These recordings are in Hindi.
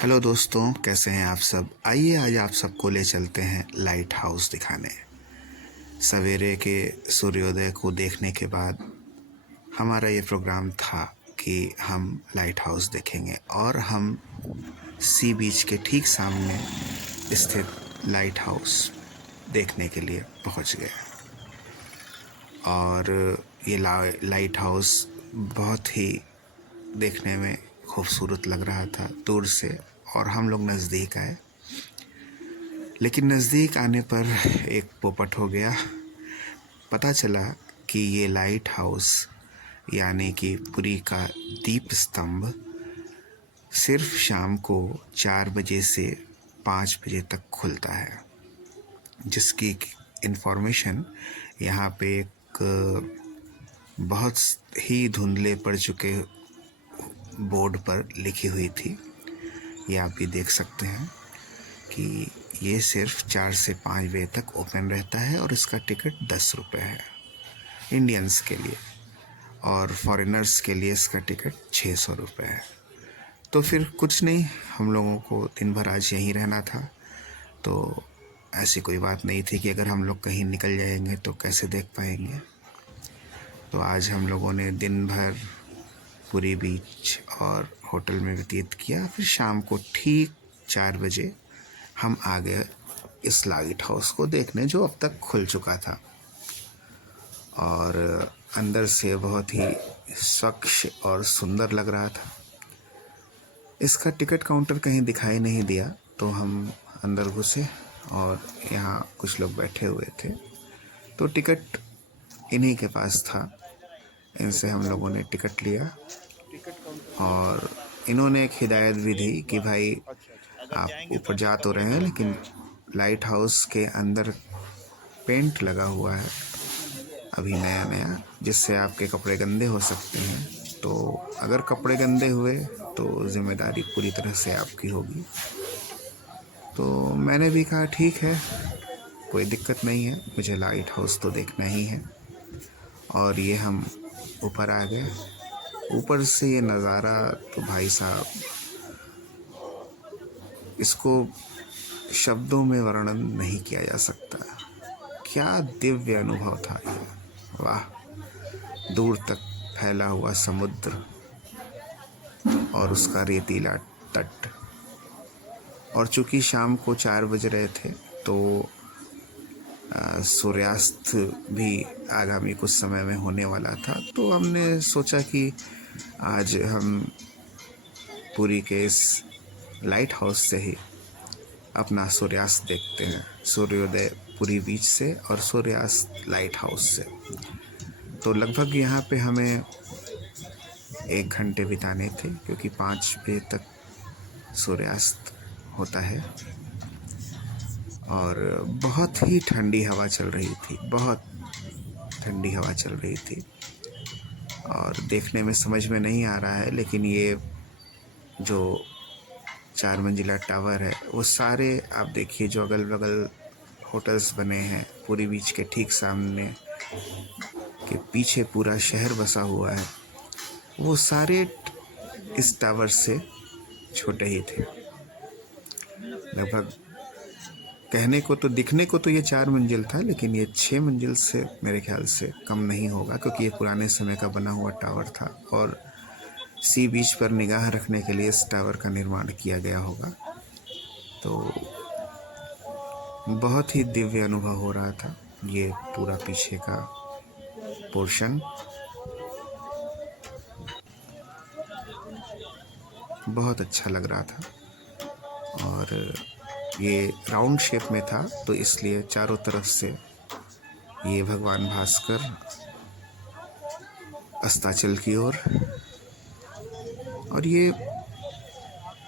हेलो दोस्तों, कैसे हैं आप सब। आइए आज आप सबको ले चलते हैं लाइट हाउस दिखाने। सवेरे के सूर्योदय को देखने के बाद हमारा ये प्रोग्राम था कि हम लाइट हाउस देखेंगे और हम सी बीच के ठीक सामने स्थित लाइट हाउस देखने के लिए पहुंच गए। और ये लाइट हाउस बहुत ही देखने में खूबसूरत लग रहा था दूर से, और हम लोग नज़दीक आए। लेकिन नज़दीक आने पर एक पोपट हो गया। पता चला कि ये लाइट हाउस यानी कि पुरी का दीप स्तंभ सिर्फ शाम को 4 बजे से 5 बजे तक खुलता है, जिसकी इन्फॉर्मेशन यहाँ पे एक बहुत ही धुंधले पड़ चुके बोर्ड पर लिखी हुई थी। ये आप भी देख सकते हैं कि ये सिर्फ 4 से 5 बजे तक ओपन रहता है और इसका टिकट 10 रुपये है इंडियंस के लिए, और फॉरेनर्स के लिए इसका टिकट 600 रुपये है। तो फिर कुछ नहीं, हम लोगों को दिन भर आज यहीं रहना था, तो ऐसी कोई बात नहीं थी कि अगर हम लोग कहीं निकल जाएंगे तो कैसे देख पाएंगे। तो आज हम लोगों ने दिन भर पुरी बीच और होटल में व्यतीत किया। फिर शाम को ठीक 4 बजे हम आ गए इस लाइट हाउस को देखने, जो अब तक खुल चुका था और अंदर से बहुत ही स्वच्छ और सुंदर लग रहा था। इसका टिकट काउंटर कहीं दिखाई नहीं दिया, तो हम अंदर घुसे और यहाँ कुछ लोग बैठे हुए थे, तो टिकट इन्हीं के पास था। इनसे हम लोगों ने टिकट लिया और इन्होंने एक हिदायत भी दी कि भाई आप ऊपर जा तो रहे हैं, लेकिन लाइट हाउस के अंदर पेंट लगा हुआ है अभी नया नया, जिससे आपके कपड़े गंदे हो सकते हैं। तो अगर कपड़े गंदे हुए तो जिम्मेदारी पूरी तरह से आपकी होगी। तो मैंने भी कहा ठीक है, कोई दिक्कत नहीं है, मुझे लाइट हाउस तो देखना ही है। और ये हम ऊपर आ गए। ऊपर से ये नज़ारा तो भाई साहब, इसको शब्दों में वर्णन नहीं किया जा सकता। क्या दिव्य अनुभव था ये, वाह। दूर तक फैला हुआ समुद्र और उसका रेतीला तट, और चूंकि शाम को 4 बज रहे थे तो सूर्यास्त भी आगामी कुछ समय में होने वाला था। तो हमने सोचा कि आज हम पुरी के इस लाइट हाउस से ही अपना सूर्यास्त देखते हैं। सूर्योदय पुरी बीच से और सूर्यास्त लाइट हाउस से। तो लगभग यहाँ पे हमें 1 घंटे बिताने थे, क्योंकि 5 बजे तक सूर्यास्त होता है। और बहुत ही ठंडी हवा चल रही थी, बहुत ठंडी हवा चल रही थी। और देखने में समझ में नहीं आ रहा है, लेकिन ये जो 4 मंजिला टावर है, वो सारे आप देखिए, जो अगल बगल होटल्स बने हैं पुरी बीच के ठीक सामने के पीछे पूरा शहर बसा हुआ है, वो सारे इस टावर से छोटे ही थे। लगभग कहने को तो, दिखने को तो ये 4 मंजिल था, लेकिन ये 6 मंजिल से मेरे ख्याल से कम नहीं होगा, क्योंकि ये पुराने समय का बना हुआ टावर था और सी बीच पर निगाह रखने के लिए इस टावर का निर्माण किया गया होगा। तो बहुत ही दिव्य अनुभव हो रहा था। ये पूरा पीछे का पोर्शन बहुत अच्छा लग रहा था, और ये राउंड शेप में था, तो इसलिए चारों तरफ से ये भगवान भास्कर अस्ताचल की ओर। और ये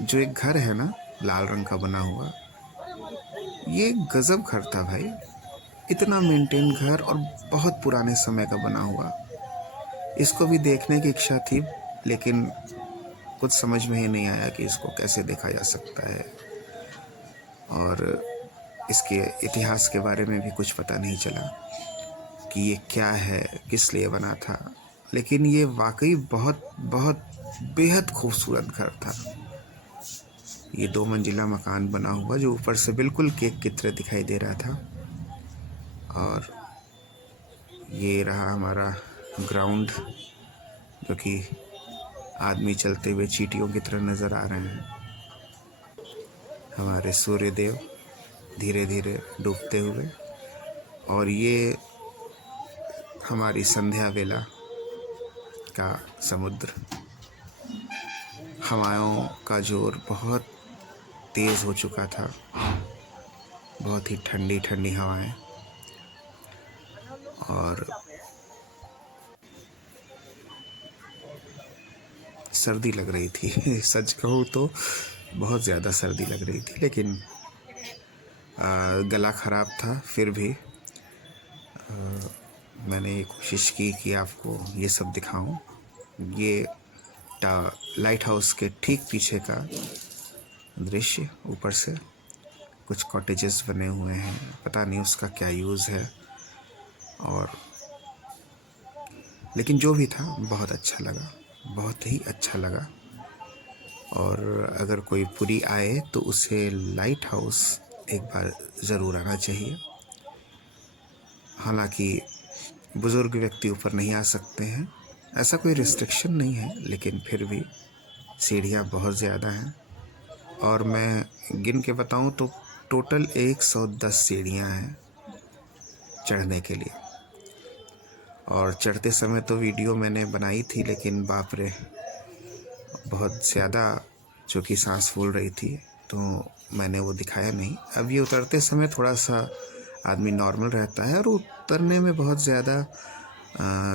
जो एक घर है ना, लाल रंग का बना हुआ, ये गजब घर था भाई। इतना मेंटेन घर और बहुत पुराने समय का बना हुआ। इसको भी देखने की इच्छा थी, लेकिन कुछ समझ में ही नहीं आया कि इसको कैसे देखा जा सकता है, और इसके इतिहास के बारे में भी कुछ पता नहीं चला कि ये क्या है, किस लिए बना था। लेकिन ये वाकई बहुत बहुत बेहद खूबसूरत घर था। ये 2 मंजिला मकान बना हुआ जो ऊपर से बिल्कुल केक की तरह दिखाई दे रहा था। और ये रहा हमारा ग्राउंड, जो कि आदमी चलते हुए चींटियों की तरह नज़र आ रहे हैं। हमारे सूर्य देव धीरे धीरे डूबते हुए, और ये हमारी संध्या वेला का समुद्र। हवाओं का जोर बहुत तेज़ हो चुका था, बहुत ही ठंडी ठंडी हवाएं, और सर्दी लग रही थी। सच कहूँ तो बहुत ज़्यादा सर्दी लग रही थी, लेकिन गला ख़राब था। फिर भी मैंने कोशिश की कि आपको ये सब दिखाऊं। ये लाइट हाउस के ठीक पीछे का दृश्य, ऊपर से कुछ कॉटेजेस बने हुए हैं, पता नहीं उसका क्या यूज़ है, और लेकिन जो भी था बहुत अच्छा लगा, बहुत ही अच्छा लगा। और अगर कोई पुरी आए तो उसे लाइट हाउस एक बार ज़रूर आना चाहिए। हालांकि बुज़ुर्ग व्यक्ति ऊपर नहीं आ सकते हैं, ऐसा कोई रिस्ट्रिक्शन नहीं है, लेकिन फिर भी सीढ़ियाँ बहुत ज़्यादा हैं। और मैं गिन के बताऊं तो टोटल 110 सीढ़ियाँ हैं चढ़ने के लिए। और चढ़ते समय तो वीडियो मैंने बनाई थी, लेकिन बाप रे, बहुत ज़्यादा, चूँकि सांस फूल रही थी तो मैंने वो दिखाया नहीं। अब ये उतरते समय थोड़ा सा आदमी नॉर्मल रहता है, और उतरने में बहुत ज़्यादा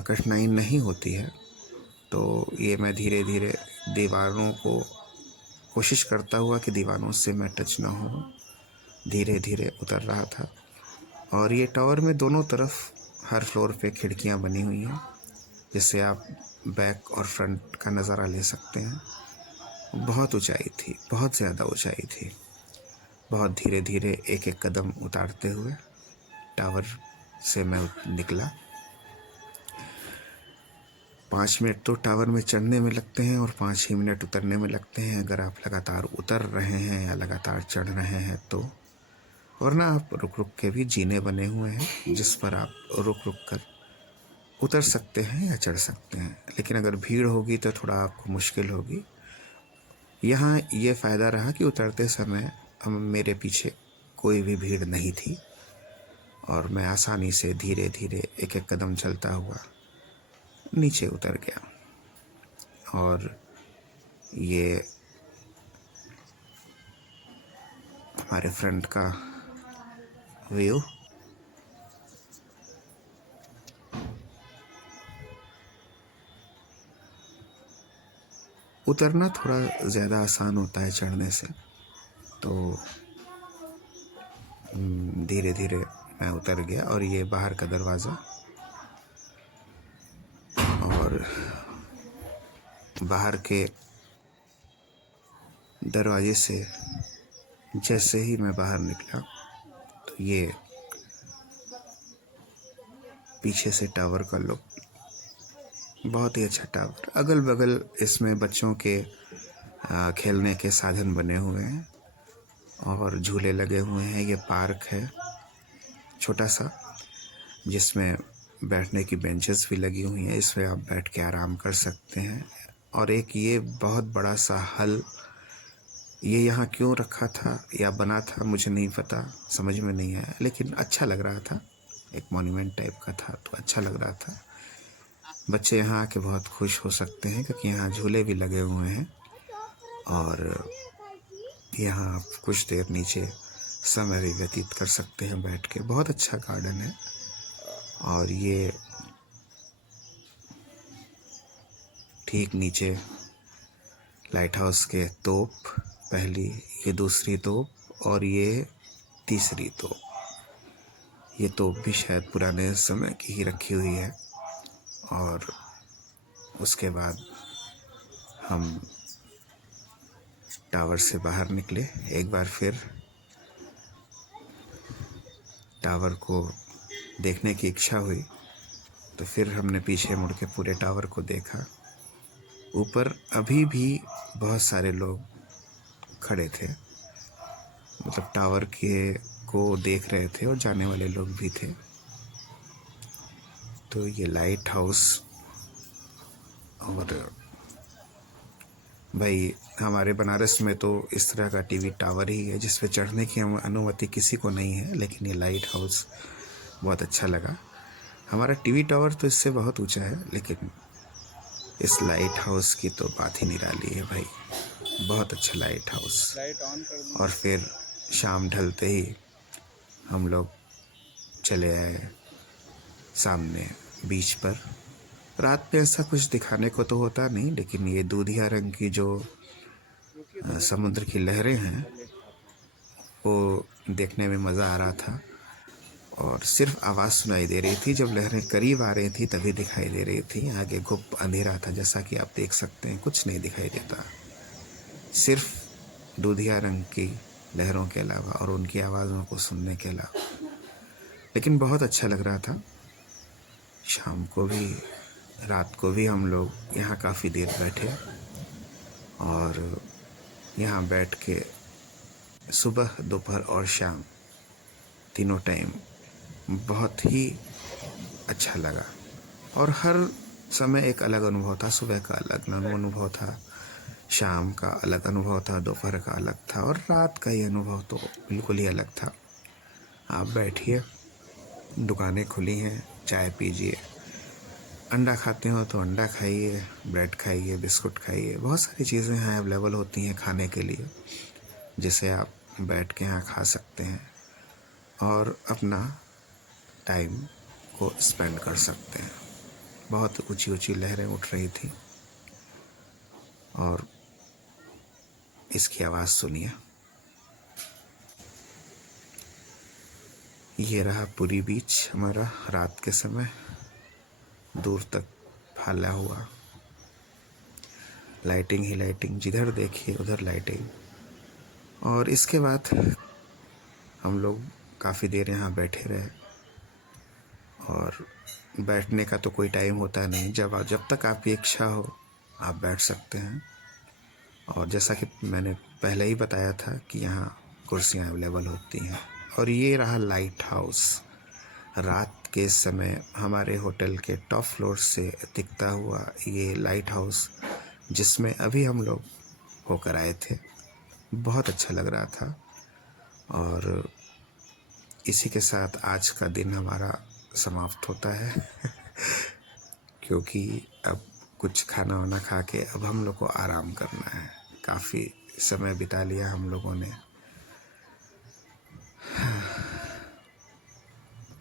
कठिनाई नहीं होती है। तो ये मैं धीरे धीरे दीवारों को कोशिश करता हुआ कि दीवारों से मैं टच ना हो, धीरे धीरे उतर रहा था। और ये टावर में दोनों तरफ हर फ्लोर पे खिड़कियां बनी हुई हैं, जिससे आप बैक और फ्रंट का नज़ारा ले सकते हैं। बहुत ऊंचाई थी, बहुत ज़्यादा ऊंचाई थी। बहुत धीरे धीरे एक एक कदम उतारते हुए टावर से मैं निकला। 5 मिनट तो टावर में चढ़ने में लगते हैं और 5 ही मिनट उतरने में लगते हैं, अगर आप लगातार उतर रहे हैं या लगातार चढ़ रहे हैं तो। वरना आप रुक रुक के भी जीने बने हुए हैं, जिस पर आप रुक रुक कर उतर सकते हैं या चढ़ सकते हैं। लेकिन अगर भीड़ होगी तो थोड़ा आपको मुश्किल होगी। यहाँ ये फ़ायदा रहा कि उतरते समय मेरे पीछे कोई भी भीड़ नहीं थी, और मैं आसानी से धीरे धीरे एक एक कदम चलता हुआ नीचे उतर गया। और ये हमारे फ्रंट का व्यू। उतरना थोड़ा ज़्यादा आसान होता है चढ़ने से, तो धीरे धीरे मैं उतर गया। और ये बाहर का दरवाज़ा, और बाहर के दरवाजे से जैसे ही मैं बाहर निकला तो ये पीछे से टावर का लुक, बहुत ही अच्छा टावर। अगल बगल इसमें बच्चों के खेलने के साधन बने हुए हैं और झूले लगे हुए हैं। ये पार्क है छोटा सा, जिसमें बैठने की बेंचेस भी लगी हुई हैं, इसमें आप बैठ के आराम कर सकते हैं। और एक ये बहुत बड़ा सा हल, ये यहाँ क्यों रखा था या बना था मुझे नहीं पता, समझ में नहीं आया, लेकिन अच्छा लग रहा था। एक मॉन्यूमेंट टाइप का था तो अच्छा लग रहा था। बच्चे यहाँ आके बहुत खुश हो सकते हैं, क्योंकि यहाँ झूले भी लगे हुए हैं, और यहाँ आप कुछ देर नीचे समय भी व्यतीत कर सकते हैं बैठ के। बहुत अच्छा गार्डन है। और ये ठीक नीचे लाइट हाउस के तोप, पहली, ये दूसरी तोप और ये तीसरी तोप। ये तोप भी शायद पुराने समय की ही रखी हुई है। और उसके बाद हम टावर से बाहर निकले। एक बार फिर टावर को देखने की इच्छा हुई, तो फिर हमने पीछे मुड़ के पूरे टावर को देखा। ऊपर अभी भी बहुत सारे लोग खड़े थे, मतलब टावर के को देख रहे थे और जाने वाले लोग भी थे। तो ये लाइट हाउस, और भाई हमारे बनारस में तो इस तरह का टीवी टावर ही है जिस पे चढ़ने की अनुमति किसी को नहीं है, लेकिन ये लाइट हाउस बहुत अच्छा लगा। हमारा टीवी टावर तो इससे बहुत ऊंचा है, लेकिन इस लाइट हाउस की तो बात ही निराली है भाई, बहुत अच्छा लाइट हाउस। लाइट ऑन कर दी। और फिर शाम ढलते ही हम लोग चले आए सामने बीच पर। रात में ऐसा कुछ दिखाने को तो होता नहीं, लेकिन ये दूधिया रंग की जो रुकिए तो बस समुद्र की लहरें हैं कर लेते हैं। वो देखने में मज़ा आ रहा था। और सिर्फ आवाज़ सुनाई दे रही थी, जब लहरें करीब आ रही थी तभी दिखाई दे रही थी। आगे गुप्त अंधेरा था, जैसा कि आप देख सकते हैं, कुछ नहीं दिखाई देता, सिर्फ दूधिया रंग की लहरों के अलावा और उनकी आवाज़ों को सुनने के अलावा। लेकिन बहुत अच्छा लग रहा था। शाम को भी रात को भी हम लोग यहाँ काफ़ी देर बैठे, और यहाँ बैठ के सुबह दोपहर और शाम तीनों टाइम बहुत ही अच्छा लगा। और हर समय एक अलग अनुभव था। सुबह का अलग अनुभव था, शाम का अलग अनुभव था, दोपहर का अलग था, और रात का ये अनुभव तो बिल्कुल ही अलग था। आप बैठिए, दुकानें खुली हैं, चाय पीजिए, अंडा खाते हो तो अंडा खाइए, ब्रेड खाइए, बिस्कुट खाइए, बहुत सारी चीज़ें यहाँ अवेलेबल होती हैं खाने के लिए, जिसे आप बैठ के यहाँ खा सकते हैं और अपना टाइम को स्पेंड कर सकते हैं। बहुत ऊंची ऊंची लहरें उठ रही थी, और इसकी आवाज़ सुनिए। ये रहा पुरी बीच हमारा रात के समय, दूर तक फैला हुआ, लाइटिंग ही लाइटिंग, जिधर देखिए उधर लाइटिंग। और इसके बाद हम लोग काफ़ी देर यहाँ बैठे रहे, और बैठने का तो कोई टाइम होता नहीं, जब तक आपकी इच्छा हो आप बैठ सकते हैं। और जैसा कि मैंने पहले ही बताया था कि यहाँ कुर्सियाँ अवेलेबल होती हैं। और ये रहा लाइट हाउस, रात के समय हमारे होटल के टॉप फ्लोर से दिखता हुआ ये लाइट हाउस, जिसमें अभी हम लोग होकर आए थे। बहुत अच्छा लग रहा था। और इसी के साथ आज का दिन हमारा समाप्त होता है क्योंकि अब कुछ खाना वाना खा के अब हम लोग को आराम करना है। काफ़ी समय बिता लिया हम लोगों ने।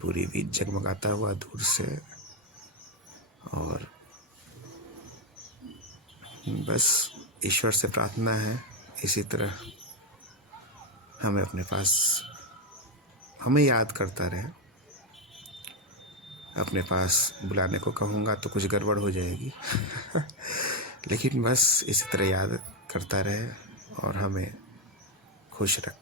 पूरी भी जगमगाता हुआ दूर से, और बस ईश्वर से प्रार्थना है इसी तरह हमें याद करता रहे। अपने पास बुलाने को कहूँगा तो कुछ गड़बड़ हो जाएगी लेकिन बस इसी तरह याद करता रहे और हमें खुश रखे।